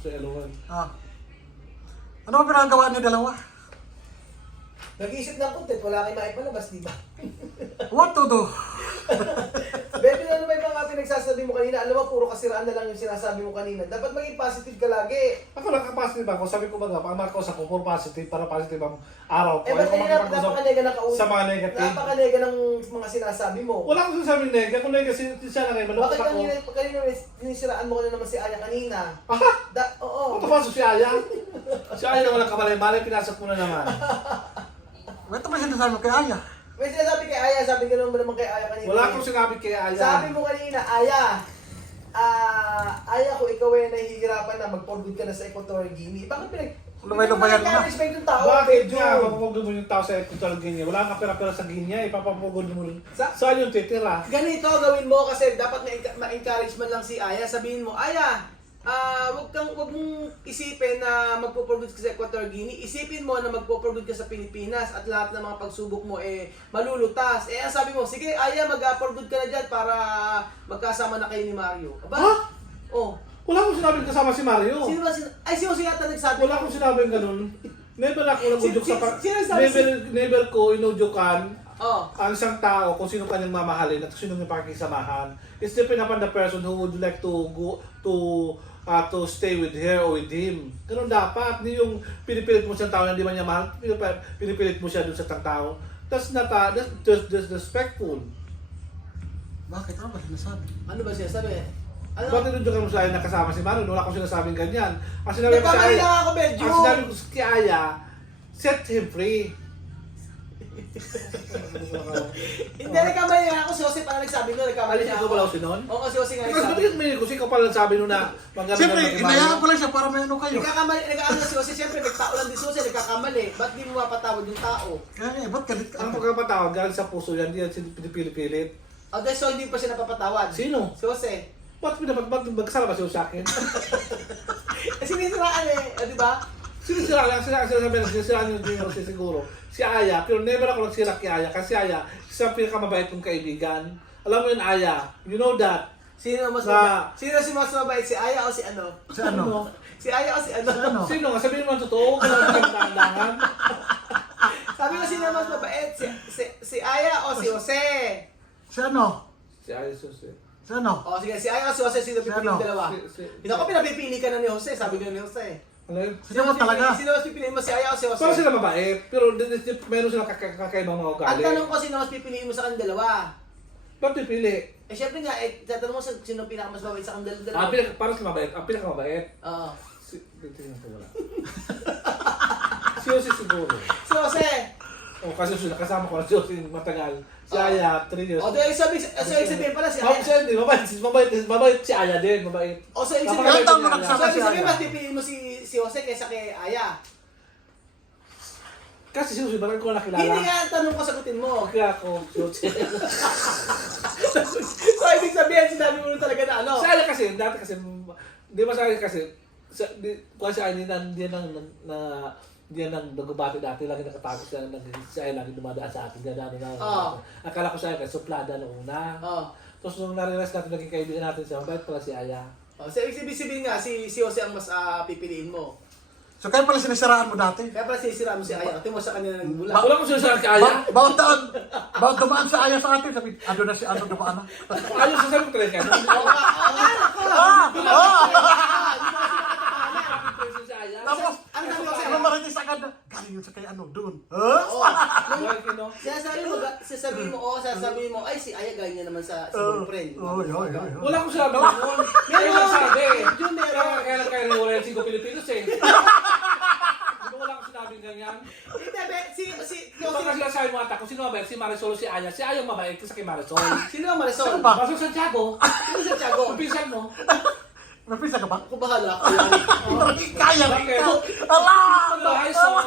Sa Eloan. Ano ba pinagawa niyo dalawa? Nag-iisip ng content, wala kayo maipalabas, di ba? What to do? Baby, ano ba yung mga pinagsasabi mo kanina? Alam mo, puro kasiraan na lang yung sinasabi mo kanina. Dapat maging positive ka lagi. Ako nagka-positive ako. Sabi ko baga, pag markos ako, puro positive para positive ang araw ko. Eh, ba't Ayaw ko kanina makipag-usap napakanega na kausap? sa mga negative. Napakanega ng mga sinasabi mo. Wala akong sinasabing nega. Kung nega, siya lang ngayon. Bakit Malapit ako. kanina sinisiraan mo ko na naman si Aya kanina? Aha! Oo. Ito pa si Aya. Si Aya na walang kamalay-malay, pinasok mo na naman. Ito ba sinasabi mo kay Aya? May sinasabi kay Aya, sabi ka naman kay Aya kanina. Wala akong sinabi kay Aya. Sabi mo kanina, Aya, kung ikaw ay nahihirapan na mag-for good ka na sa Equatorial Guinea, bakit Lumay-lumayan na. respect yung tao? Bakit Pedro? nga, mapapugod mo yung tao sa Equatorial Guinea? Wala kang pera-pera sa Guinea, ipapapugod mo rin. Saan yung titira? Ganito gawin mo kasi dapat ma-encourage man lang si Aya. Sabihin mo, Aya, wag mong isipin na magpo-produce ka sa Equatorial Guinea. Isipin mo na magpo-produce ka sa Pilipinas at lahat ng mga pagsubok mo malulutas. Ang sabi mo, sige Aya, mag-produce ka na dyan para magkasama na kayo ni Mario. Aba? Ha? Oh. Wala akong sinabing kasama si Mario. Sino ba si Jose yata nagsabi? Wala akong sinabing ganun. Never ako nag-udyok sa Sino nagsabi? never ko inudyukan Oh. ang isang tao kung sino kanyang mamahalin at sino yung pakikisamahan. It's depend upon the person who would like to go to stay with her or with him. Ganun dapat. Hindi yung pinipilit mo siyang tao na hindi man niya mahal, pinipilit mo siya dun sa tao. That's not that's disrespectful. Bakit? Ano ba sinasabi? Ano ba siya sabi? Ano? Ba't inudyukan mo sa akin na kasama si Mario? Wala akong sinasabing ganyan. Ang sinabi ko sa Nagkamali Aya, lang ako, Medyo. ang sinabi ko kay Aya, set him free. Hindi, nagkamali lang ako. Si Jose pala nagsabi nun, nagkamali Alis lang ikaw ako. pala si Nun? Oo, si Jose nga Because nagsabi. ba't may kasi ikaw pala nagsabi nun na maganda Siyempre, inayaan ko lang siya para may ano kayo. Nagkakamali, nag-ano si Jose, siyempre nagtao lang din si Jose, nagkakamali. Ba't di mo mapatawad yung tao? Kaya ba't galit ka? Ang pagkapatawag, galing sa puso yan, hindi yan pinipilit. O, dahil so hindi pa siya napapatawad. Sino? Si Jose. Ba't magkasama ba siya sa akin? Sinisiraan di ba? Sinisira lang, sinisira niyo din ako siguro. Si Aya, pero never ako nagsira kay Aya kasi Aya, isa ang pinakamabait kong kaibigan. Alam mo yun, Aya, you know that. Sino mas Sa- mabait? Sino si mas mabait? Si Aya o si ano? Si ano? Si Aya o si ano? Si ano? Sino nga? Sabihin mo ang totoo, kung ano magkakandangan. Sabi ko sino mas mabait? Si Aya o si Jose? Si ano? Si Aya, Susi. Si ano? O sige, si Aya o si Jose, sino pipili ano? yung dalawa? Si- Hindi ako pinapipili ka na ni Jose, sabi ko ni Jose. Ano yun? Sino mo talaga? Sino mas pipiliin mo, si Aya o si Jose? Parang sila mabait, pero meron silang kakaibang mga ugali. Ang tanong ko, sino mas pipiliin mo sa kanilang dalawa? Ba't pipili? Syempre nga, tatanong mo sino pinakamas mabait sa kanilang dalawa. Parang sila mabait. Ang pinakamabait. Oo. Tingnan ko wala. Si Jose siguro. Si Jose! Kasi kasama ko na si Jose matagal. Si Aya, 3 years. O, dahil sabihin pala si Aya. Siya hindi, mabait si Aya din, mabait. O, so ibig Napakabait sabihin, Ilan taon mo ni Aya. nagsama? so ibig sabihin, mas pipiliin mo si Jose kaysa kay Aya. Kasi si Jose, parang ko nakilala. Hindi nga ang tanong ko, sagutin mo. Kaya ako, si Jose. So, ibig sabihin, sinabi mo nun talaga na ano? Si Aya kasi, dati kasi, di ba sa Aya kasi, kung si Aya hindi nang nagbabati dati, lagi nakatago siya, si Aya lagi dumadaan sa akin, Oo. Akala ko siya kasi suplada noong una. Oh. Tapos nung narealize natin, naging kaibigan natin siya, mabait pala si Aya. Oh, so ibig sabihin nga, si Jose ang mas pipiliin mo. So kayo pala sinisiraan mo dati? Kaya pala sinisira mo si Aya, kasi mo sa kanya nagbula. Wala ko sinasabi kay Aya. Bawat dumaan sa Aya sa atin, sabi, ano na si ano dumaan na? Ayun, sasabi ko talaga. Tapos, Ang sabi ko ano sa'yo? marinis agad na, galing yun sa kay ano, doon. Oo. Ano? Sasabihin mo, ay si Aya galing niya naman sa boyfriend. Wala ko sinabi noon. Kaya lang sabi. Yun, meron. Kaya lang kayo niwala yung 5 Pilipinos eh. Di ba wala ko sinabing ganyan? Hindi, si Ito kasi lang sabi mo ata, kung sino mabait, si Marisol o si Aya. Si Aya mabait kasi kay Marisol. Sino ang Marisol? Sino ba? Marisol Santiago. Sino sa Tiago? Kung pinsan mo. Napisa ka ba? Ako bahala ako yan. Kaya Bakit? ikaw! Ala! Ay, Sol!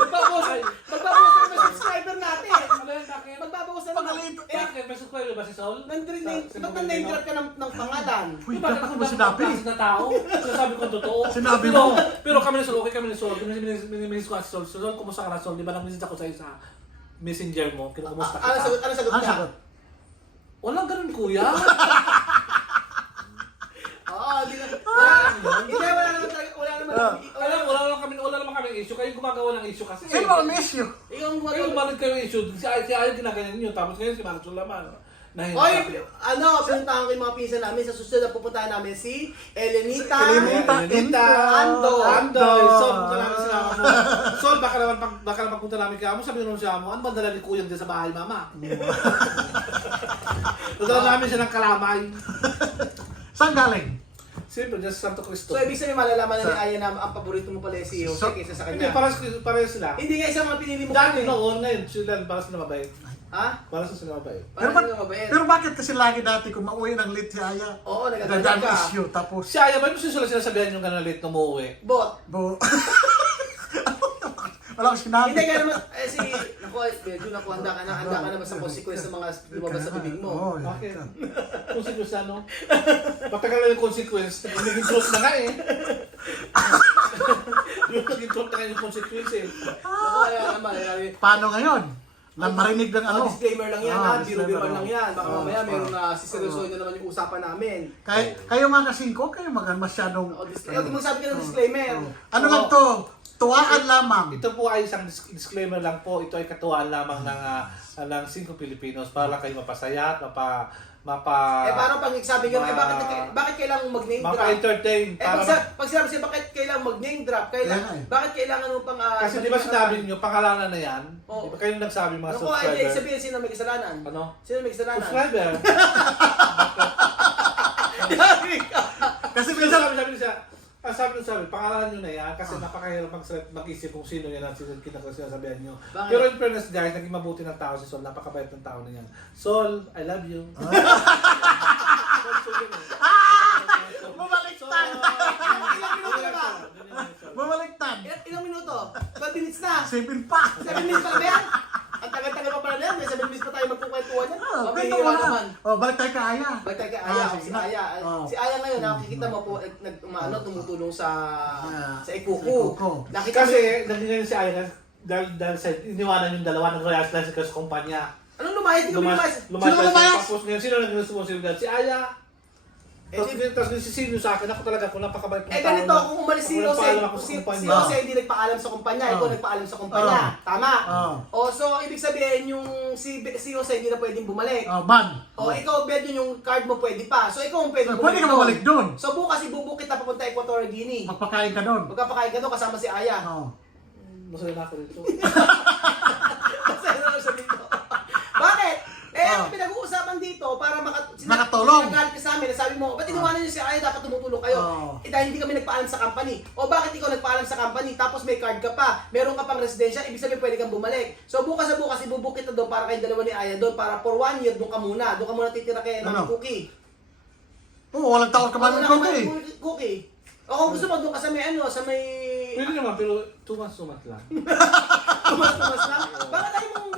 Magbabawas na yung subscriber natin. Bakit? Magbabawas na Pagalit. Bakit? May subscriber ba si Sol? Ba't nang-name drop ka ng pangalan? Uy, Di ba dapat ako mo sinabi. klase na tao? Sinasabi ko ang totoo. Sinabi Pero- mo. Pero kami ni Sol, okay kami ni Sol. Minimiss ko si Sol. Sol, kumusta ka na Sol? Di ba nang-message ako sa'yo sa messenger mo? Kinukumusta Ano sagot? kita? Ano sagot Ano niya? sagot? Walang ganun kuya. Oo, yun. Hindi, wala naman talaga, Wala naman kami issue. Kayo gumagawa ng issue kasi. Sino ba ang issue? Ikaw ang Kayo gumagawa. balik kayo issue. Si Ayan ginaganyan nyo. Tapos ngayon si Marisol naman. Oy, pinuntahan ko yung mga pinsan namin. Sa susunod na pupuntahan namin si Elenita. Elenita. Ando. So, punta namin sila mo. So, baka naman punta namin kaya mo. Sabi naman siya mo, ano ba dala ni Kuyang din sa bahay, mama? Nadala namin siya ng kalamay. Saan galing? Siyempre, dyan sa Santo Cristo. So, ibig sabihin malalaman na ni Aya na ang paborito mo pala si Jose kaysa sa Hindi, kanya. pareho sila. Hindi nga isang mga pinili mo. Dati kami. noon, ngayon, sila para sila mabait. Ha? Para sa sila mabait. Pero, Parang hindi mabait. pero bakit kasi lagi dati kung mauwi ng late si Aya? Oo, nagagalit Nagdang ka. issue, tapos... Si Aya, ba't mo sinasabihan yung gano'n late na umuwi? Bot. Wala akong sinabi. Hindi ka naman, medyo handa ka naman sa consequence ng mga lumabas sa bibig mo. Oo, Bakit? yan. Consequence ano? Matagal na yung consequence. Naging truth na nga eh. Yung naging truth na nga yung consequence eh. Ako, kaya naman, Paano ngayon? Nang marinig ng ano? disclaimer lang yan ha, biro-biro lang yan. Baka Oo, mamaya oo. meron na siseryosohin na naman yung usapan namin. Kayo mga kasingko, kayo masyadong... Magsabi ka ng disclaimer. Ano lang to? Tuwaan lamang. Ito po ay isang disclaimer lang po. Ito ay katuwaan lamang ng 5 Pilipinos para lang kayo mapasaya at Parang pag nagsabi ka, bakit kailangan mo mag-name drop? mapa-entertain. Pag sinabi siya, bakit kailangan mag-name drop? Bakit kailangan mo pang... Kasi di ba sinabi niyo, pangalanan na yan? Oo. Di ba kayo nagsabi mga Naku, subscriber? sabihin sino may kasalanan? Ano? Sino may kasalanan? Subscriber. Kasi Minsan minsan... sabi, pangalanan nyo na yan kasi napakahirap mag-isip kung sino yan ang sinasabihan nyo. Bakit? Pero in fairness guys, naging mabuti ng tao si Sol. Napakabait ng tao na yan. Sol, I love you. Bumaliktad! Bumaliktad! Ilang minuto? 12 minutes na. 7 pa! 7 minutes pa ba yan? Ang tagal-tagal pa pala na yan. May 7 minutes pa tayo magkukwentuhan yan. Kwento Mabihira mo naman. na. Balik tayo kay Aya. Balik tayo kay Aya. sige Si na. Aya. Oh. Si Aya ngayon, nakikita mo po, tumutulong sa Ikuko. Ikuko. Nakita Kasi naging ganyan si Aya dahil sa iniwanan yung dalawa ng Royal Classic sa kumpanya. Anong lumayas? Hindi kami lumayas. Sino lumayas? Tapos ngayon, sino nag-responsibilidad? Si Aya. Tapos nagsisino sa akin, ako talaga kung napakabait ng tao. Ganito, kung umalis si Ako Jose, nagpaalam ako sa si kumpanya. Jose hindi nagpaalam sa kumpanya, ikaw nagpaalam sa kumpanya. Tama? So, ibig sabihin yung si Jose hindi na pwedeng bumalik. Man. Ikaw, bet yun yung card mo pwede pa. So, ikaw ang pwede Pwede ka bumalik doon. So, bukas ibubukit na papunta Equatorial Guinea. Magpakain ka doon. Magkapakain ka doon kasama si Aya. Masaya na ako rito. Masaya na lang siya dito. Bakit? Pinag-uusapan dito para Makatulong. Nagalit ka sa amin, sabi mo, ba't inuwanan niyo si Aya, dapat tumutulong kayo. Dahil hindi kami nagpaalam sa company. O bakit ikaw nagpaalam sa company, tapos may card ka pa, meron ka pang residensya, ibig sabihin pwede kang bumalik. So bukas ibubukit na doon para kayong dalawa ni Aya doon, para for 1 year doon ka muna titira kay Mami Cookie. Oo, walang tawag ka ba ng cookie? Cookie. O kung gusto mo doon ka sa may sa may... Pwede naman, pero 2 months lang. Tumas lang. Bakit tayo mong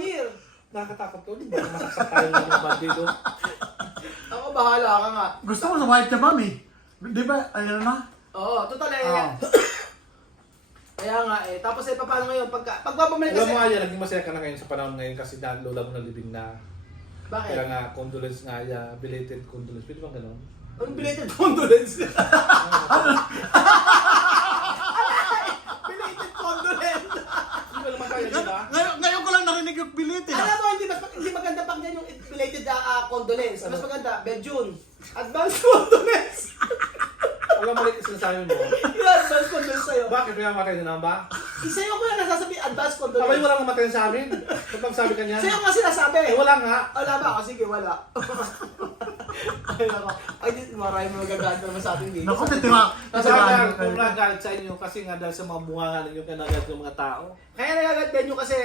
1 year? Nakakatakot to, di ba? Masaksak tayo ng mga bandi doon. Ako, bahala ka nga. Gusto mo sa white ka, mami? Di ba? Ayun na? Oo, total Kaya nga tapos paano ngayon? Pagpapamalik Alam kasi... mo Aya, naging masaya ka na ngayon sa panahon ngayon kasi lola mo nalibing na. Bakit? Kaya nga, condolence nga Aya, belated condolence. Pwede bang gano'n? Anong belated condolence? Belated condolence! Hindi ba naman kaya nila? Ngayon ko lang narinig yung bilit eh. Alam mo, hindi maganda pang yan yung belated condolence. Mas maganda, Bejune. Advance condolence! Alam mo rin sinasabi mo. Yung advance condolence sa'yo. Bakit may mamatay na naman ba? Sa'yo ko lang nasasabi, advance Abay, condolence. walang mamatay sa amin. Kapag sabi ka niya. Sa'yo ko kasi nasabi. Wala nga. Wala ba? O sige, wala. Ay, nako. Ay, marami magagalit naman sa atin dito. Naku, titira. Kung nagalit sa inyo kasi nga dahil sa mga bunga ninyo kinagalit ng mga tao. Kaya nagagalit nyo kasi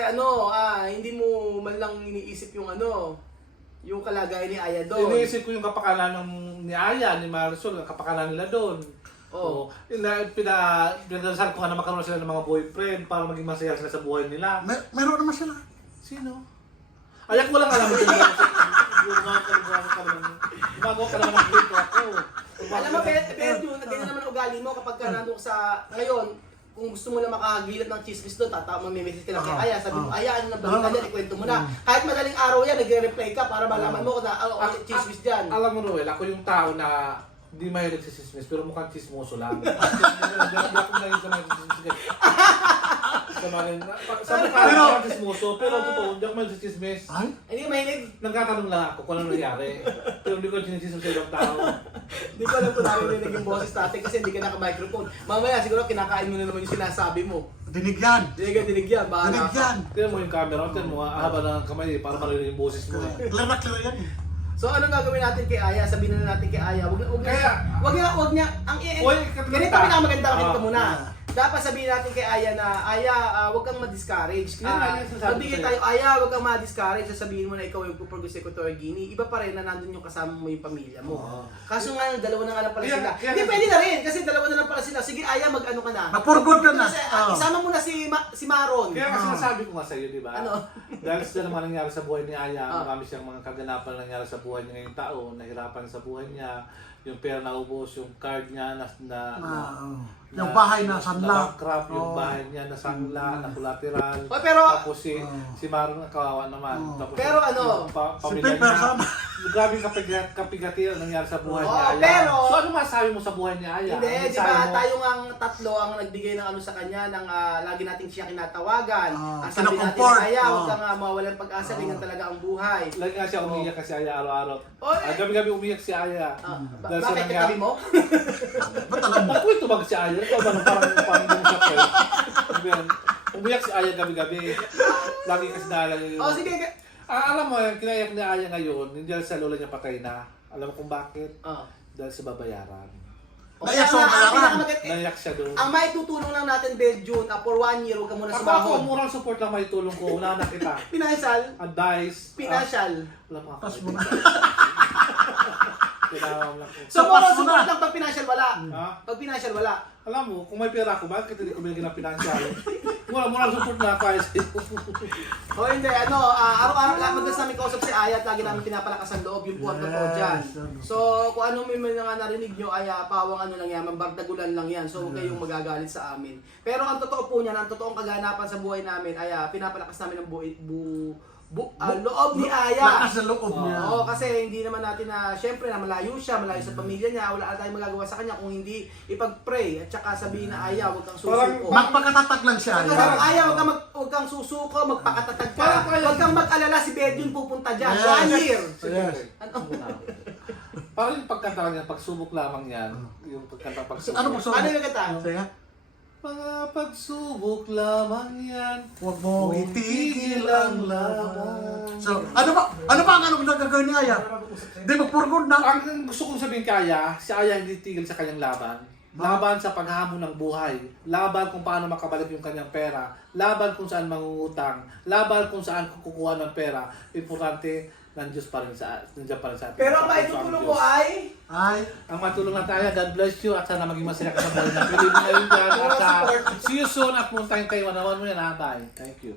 hindi mo man lang iniisip yung yung kalagayan ni Aya doon. Iniisip ko yung kapakanan ni Aya, ni Marisol, ang kapakanan nila doon. Oo. Pinadasal ko nga na magkaroon sila ng mga boyfriend para maging masaya sila sa buhay nila. Meron naman sila. Sino? Ayak ko lang alam mo yung gumagawa ka naman ng kwento ako. Alam mo, pero ganyan naman ang ugali mo kapag ka nandun sa ngayon, kung gusto mo na makagilap ng chismis doon, mamimessage ka lang kay Aya, sabi mo, Aya, ano nang balita dyan, ikwento mo na. Kahit madaling araw yan, nagre-reply ka para malaman mo na chismis dyan. Alam mo Noel, ako yung tao na Hindi mahilig sa chismis, pero mukhang chismoso lang. Hindi ako mahilig sa mga chismis. Sa mukha lang chismoso, pero totoo, hindi ako mahilig sa chismis. Ay? Hindi ka mahilig. Nagkatanong lang ako kung ano nangyari. Pero hindi ko chinisism sa ibang tao. Hindi ko alam kung narinig yung boses natin kasi hindi ka naka-microphone. Mamaya siguro kinakain mo na naman yung sinasabi mo. Dinig yan. Dinig yan, bahala Dinig ka. yan. Tignan mo yung camera, tignan mo, haba ng kamay para marinig yung boses mo. Clear na clear yan eh. So ano gagawin natin kay Aya? Sabihin na natin kay Aya, wag niya, Uy, ganito pinakamaganda, ganito Oh, muna. Dapat sabihin natin kay Aya na, Aya, wag kang ma-discourage. Yan nga yung sasabi Magbigay ko tayo, Aya, wag kang ma-discourage. Sasabihin mo na ikaw yung pupurgus sa Equatorial Guinea. Iba pa rin na nandun yung kasama mo yung pamilya mo. Oo. Kaso nga, dalawa na nga lang pala Yan, sila. yan. Hindi, pwede na rin. Kasi dalawa na lang pala sila. Sige, Aya, mag-ano ka na. Mapurgod ka na. Kasi, Oo. isama mo na si Maron. Kaya kasi sinasabi ko nga sa iyo, di ba? Ano? Dahil sa naman nangyari sa buhay ni Aya, Ah. marami siyang mga kaganapan na nangyari sa buhay niya ngayong taon, nahirapan sa buhay niya, yung pera na ubos, yung card niya Yung bahay na sanla. bankrupt, yung Oo. bahay niya na sangla, na collateral. Oh, pero- tapos si Maron na kawawa naman. Oo. Tapos Pero ano, Si pamilya Peter niya, sana. grabe kapigati ang nangyari sa buhay Oo, ni Aya. pero- So ano masabi mo sa buhay ni Aya? Hindi, Ano di masabi ba mo? tayo ang tatlo ang nagbigay ng ano sa kanya, ng lagi natin siya kinatawagan. Ang sabi natin, kino-comfort. Aya, huwag kang mawalan pag-asa, ganyan talaga ang buhay. Lagi nga siya umiyak kasi Aya araw-araw. Oh, Gabi-gabi umiyak si Aya. Dahil sa Bakit nangyari. katabi mo? Ba't alam mo? Nagkwento ba si Aya? Ito ba parang hindi mo siya kayo? Umiyak si Aya gabi-gabi. Lagi kasi naalala yun. Oh, sige. Alam mo, kinayak ni Aya ngayon, hindi dahil sa lola niya patay na. Alam mo kung bakit? Oh. Dahil sa babayaran. Naiyak sa Kaya nga, ang bayaran. pinakamaganda- Naiyak siya doon. Ang may tutulong lang natin, Beljun, for 1 year, huwag ka muna Ako, sumahod. murang support lang may tulong ko. Una na kita. Financial. Advice. Financial. Wala pa ako. Tas mo na. Tinawag lang ko. So, So, moral pass mo support na. lang pag financial, wala. Ha? Pag financial, wala. Alam mo, kung may pera ako, bakit hindi ko binigyan ng financial? Murang support na ako. O hindi, araw-araw madalas namin kausap si Aya at lagi namin pinapalakas ang loob, yung buwan totoo dyan. So, kung ano may mga narinig nyo, Aya, pawang ano lang yan, mambardagulan lang yan. So, huwag kayong magagalit sa amin. Pero ang totoo po niyan, ang totoong kaganapan sa buhay namin, Aya, pinapalakas namin ang loob ni Aya. Lakas sa loob niya. Oo, kasi hindi naman natin na, syempre na malayo siya, malayo sa pamilya niya, wala tayong magagawa sa kanya kung hindi ipag-pray at saka sabihin na Aya, huwag kang susuko. Magpakatatag lang siya. Parang Aya. Aya, huwag kang susuko, magpakatatag ka. Parang Huwag kang mag-alala, si Bedjun pupunta dyan. Yes. 1 year. Yes. Ano? Parang yung pagkanta niya, pagsubok lamang yan. Yung pagkanta pagsubok. Ano gusto mo? Ano yung kata? Sige. Mga pagsubok lamang yan. Huwag mo Itigil ang laban. So, ano ba ang gagawin ni Aya? Hindi magpurgod na. Ang gusto kong sabihin kaya, si Aya hindi tigil sa kanyang laban. Laban sa paghamon ng buhay. Laban kung paano makabalik yung kanyang pera. Laban kung saan mangungutang. Laban kung saan kukuha ng pera. Importante, nandiyan pa rin sa atin. Pero ang maitutulong ko ay, Ang matulong na tayo, God bless you at sana maging masaya ka sa buhay na Pilipino ngayon dyan. At see you soon at puntahin kayo. Manawan mo yan ha. Bye. Thank you.